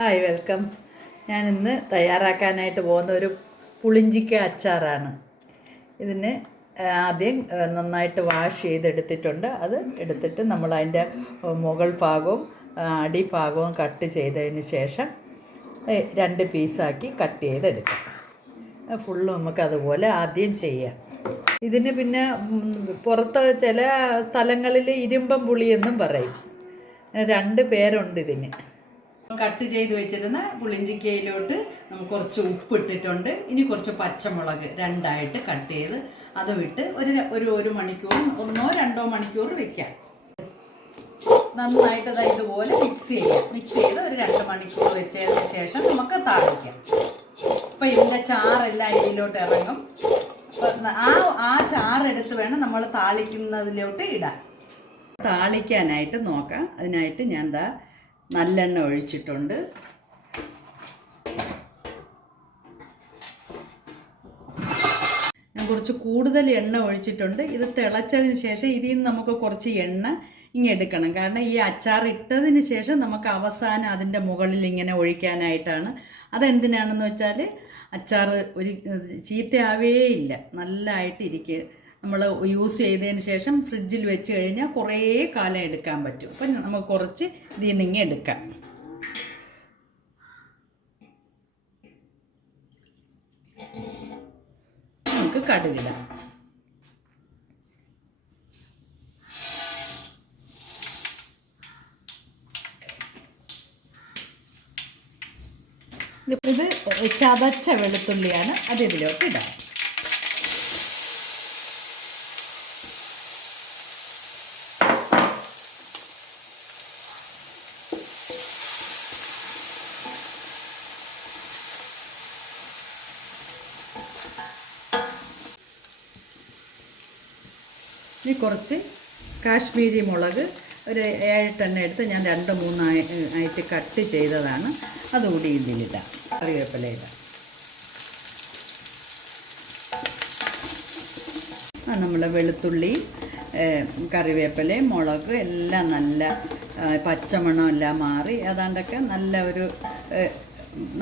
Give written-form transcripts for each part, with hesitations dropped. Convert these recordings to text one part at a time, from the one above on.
Hi welcome. ഞാൻ ഇന്ന് തയ്യാറാക്കാനായിട്ട് പോകുന്ന ഒരു പുളിഞ്ചിക്ക അച്ചാറാണ്. ഇതിന് ആദ്യം നന്നായിട്ട് വാഷ് ചെയ്തെടുത്തിട്ടുണ്ട്. അത് എടുത്തിട്ട് നമ്മൾ അതിൻ്റെ മുകൾ ഭാഗവും അടിഭാഗവും കട്ട് ചെയ്തതിന് ശേഷം 2 പീസാക്കി കട്ട് ചെയ്തെടുക്കാം. ഫുള്ള് നമുക്കതുപോലെ ആദ്യം ചെയ്യാം. ഇതിന് പിന്നെ പുറത്ത് ചില സ്ഥലങ്ങളിൽ ഇരുമ്പം പുളിയെന്നും പറയും. 2 പേരുണ്ട് ഇതിന്. കട്ട് ചെയ്ത് വെച്ചിരുന്ന പുളിഞ്ചിക്കയിലോട്ട് നമുക്ക് കുറച്ച് ഉപ്പ് ഇട്ടിട്ടുണ്ട്. ഇനി കുറച്ച് പച്ചമുളക് 2ആയിട്ട് കട്ട് ചെയ്ത് അത് വിട്ട് ഒരു മണിക്കൂർ 1-2 മണിക്കൂർ വെക്കാം. നന്നായിട്ട് ഇതുപോലെ മിക്സ് ചെയ്ത് ഒരു 2 മണിക്കൂർ വെച്ചതിന് ശേഷം നമുക്ക് താളിക്കാം. അപ്പം ഇതിൻ്റെ ചാറെല്ലാം ഇതിലോട്ട് ഇറങ്ങും. ആ ചാറെടുത്ത് വേണം നമ്മൾ താളിക്കുന്നതിലോട്ട് ഇടാൻ. താളിക്കാനായിട്ട് നോക്കാം. അതിനായിട്ട് ഞാൻ നല്ലെണ്ണ ഒഴിച്ചിട്ടുണ്ട്. ഞാൻ കുറച്ച് കൂടുതൽ എണ്ണ ഒഴിച്ചിട്ടുണ്ട്. ഇത് തിളച്ചതിന് ശേഷം ഇതിൽ നിന്ന് നമുക്ക് കുറച്ച് എണ്ണ എടുക്കണം. കാരണം ഈ അച്ചാർ ഇട്ടതിന് ശേഷം നമുക്ക് അവസാനം അതിൻ്റെ മുകളിൽ ഇങ്ങനെ ഒഴിക്കാനായിട്ടാണ്. അതെന്തിനാണെന്ന് വെച്ചാൽ അച്ചാർ ഒരു ചീത്തയാവേയില്ല, നല്ലതായിട്ടിരിക്കുക. നമ്മൾ യൂസ് ചെയ്തതിന് ശേഷം ഫ്രിഡ്ജിൽ വെച്ച് കഴിഞ്ഞാൽ കുറേ കാലം എടുക്കാൻ പറ്റും. അപ്പം നമുക്ക് കുറച്ച് ഇതിൽ നിന്ന് എടുക്കാം. നമുക്ക് കടുകിടാം. ഇത് ചതച്ച വെളുത്തുള്ളിയാണ്. അത് ഇതിലോട്ട് ഇടാം. ഇനി കുറച്ച് കാശ്മീരി മുളക് ഒരു 7-8 എടുത്ത് ഞാൻ 2-3 ആയിട്ട് കട്ട് ചെയ്തതാണ്. അതുകൂടി ഇതിലിടാം. കറിവേപ്പില ഇടാം. നമ്മൾ വെളുത്തുള്ളി, കറിവേപ്പില, മുളക് എല്ലാം നല്ല പച്ചമണം എല്ലാം മാറി ഏതാണ്ടൊക്കെ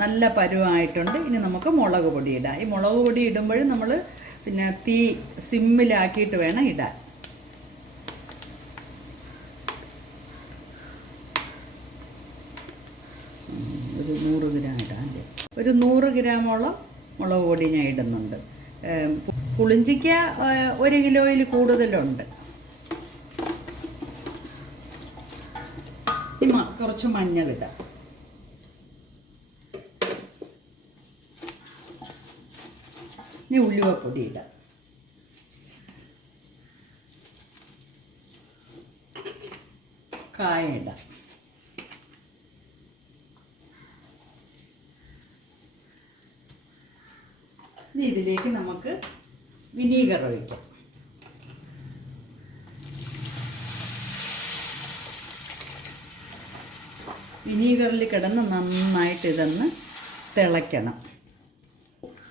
നല്ല പരുവായിട്ടുണ്ട്. ഇനി നമുക്ക് മുളക് പൊടി ഇടാം. ഈ മുളക് പൊടി ഇടുമ്പോൾ നമ്മൾ പിന്നെ തീ സിമ്മിലാക്കിയിട്ട് വേണം ഇടാൻ. ഒരു 100 ഗ്രാം ഇടാം. ഒരു 100 ഗ്രാമോളം മുളക് പൊടി ഞാൻ ഇടുന്നുണ്ട്. പുളിഞ്ചിക്ക 1 കിലോയിൽ കൂടുതലുണ്ട്. കുറച്ച് മഞ്ഞളിടാം. ഇനി ഉലുവപ്പൊടി ഇടാം. കായം ഇടാം. ഇനി ഇതിലേക്ക് നമുക്ക് വിനീഗർ ഒഴിക്കാം. വിനീഗറിൽ കിടന്ന് നന്നായിട്ട് ഇതൊന്ന് തിളയ്ക്കണം.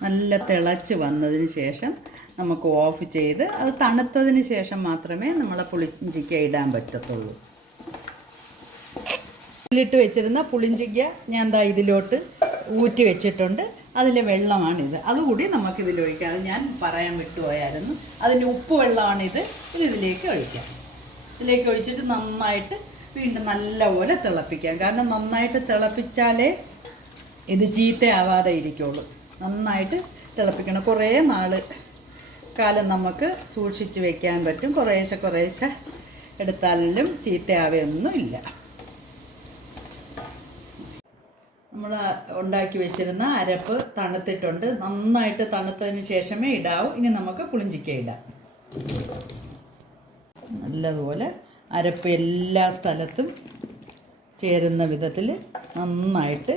നല്ല തിളച്ച് വന്നതിന് ശേഷം നമുക്ക് ഓഫ് ചെയ്ത് അത് തണുത്തതിന് ശേഷം മാത്രമേ നമ്മളെ പുളിഞ്ചിക്ക ഇടാൻ പറ്റത്തുള്ളൂ. ഇതിലിട്ട് വെച്ചിരുന്ന പുളിഞ്ചിക്ക ഞാൻ ഇതിലോട്ട് ഊറ്റി വെച്ചിട്ടുണ്ട്. അതിലെ വെള്ളമാണിത്. അതുകൂടി നമുക്കിതിലൊഴിക്കാം. അത് ഞാൻ പറയാൻ വിട്ടുപോയായിരുന്നു. അതിന് ഉപ്പ് വെള്ളമാണിത്. ഇതിലേക്ക് ഒഴിക്കാം. ഇതിലേക്ക് ഒഴിച്ചിട്ട് നന്നായിട്ട് വീണ്ടും നല്ലപോലെ തിളപ്പിക്കാം. കാരണം നന്നായിട്ട് തിളപ്പിച്ചാലേ ഇത് ചീത്തയാവാതെ ഇരിക്കുള്ളൂ. നന്നായിട്ട് തിളപ്പിക്കണം. കുറേ കാലം നമുക്ക് സൂക്ഷിച്ച് വെക്കാൻ പറ്റും. കുറേശ്ശെ എടുത്താലും ചീത്തയാവുകയൊന്നും ഇല്ല. നമ്മൾ ഉണ്ടാക്കി വെച്ചിരുന്ന അരപ്പ് തണുത്തിട്ടുണ്ട്. നന്നായിട്ട് തണുത്തതിന് ശേഷമേ ഇടാവൂ. ഇനി നമുക്ക് പുളിഞ്ചിക്ക ഇടാം. നല്ലതുപോലെ അരപ്പ് എല്ലാ സ്ഥലത്തും ചേരുന്ന വിധത്തിൽ നന്നായിട്ട്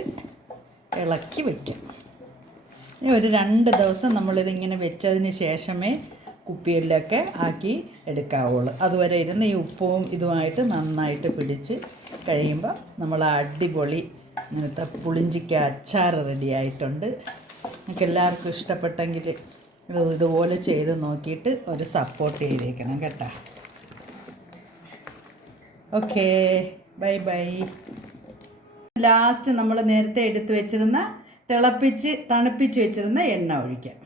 ഇളക്കി വയ്ക്കാം. ഇനി ഒരു 2 ദിവസം നമ്മളിതിങ്ങനെ വെച്ചതിന് ശേഷമേ കുപ്പിയിലൊക്കെ ആക്കി എടുക്കാവുള്ളൂ. അതുവരെ ഇരുന്ന് ഈ ഉപ്പും ഇതുമായിട്ട് നന്നായിട്ട് പിടിച്ച് കഴിയുമ്പോൾ നമ്മൾ അടിപൊളി ഇങ്ങനത്തെ പുളിഞ്ചിക്ക അച്ചാർ റെഡി ആയിട്ടുണ്ട്. നിങ്ങൾക്ക് എല്ലാവർക്കും ഇഷ്ടപ്പെട്ടെങ്കിൽ ഇതുപോലെ ചെയ്ത് നോക്കിയിട്ട് ഒരു സപ്പോർട്ട് ചെയ്തേക്കണം കേട്ടോ. Okay, bye bye. ലാസ്റ്റ് നമ്മൾ നേരത്തെ എടുത്ത് വെച്ചിരുന്ന തണുപ്പിച്ച് വെച്ചിരുന്ന എണ്ണ ഒഴിക്കാം.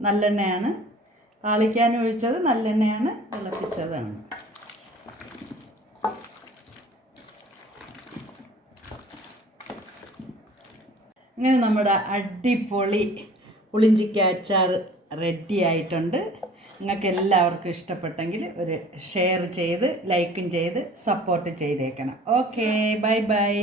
നല്ലെണ്ണയാണ് താളിക്കാൻ ഒഴിച്ചത്, നല്ലെണ്ണയാണ്, തിളപ്പിച്ചതാണ്. അങ്ങനെ നമ്മുടെ അടിപൊളി പുളിഞ്ചിക്ക അച്ചാർ റെഡി ആയിട്ടുണ്ട്. നിങ്ങൾക്ക് എല്ലാവർക്കും ഇഷ്ടപ്പെട്ടെങ്കിൽ ഒരു ഷെയർ ചെയ്ത് ലൈക്കും ചെയ്ത് സപ്പോർട്ട് ചെയ്തേക്കണം. Okay, bye bye.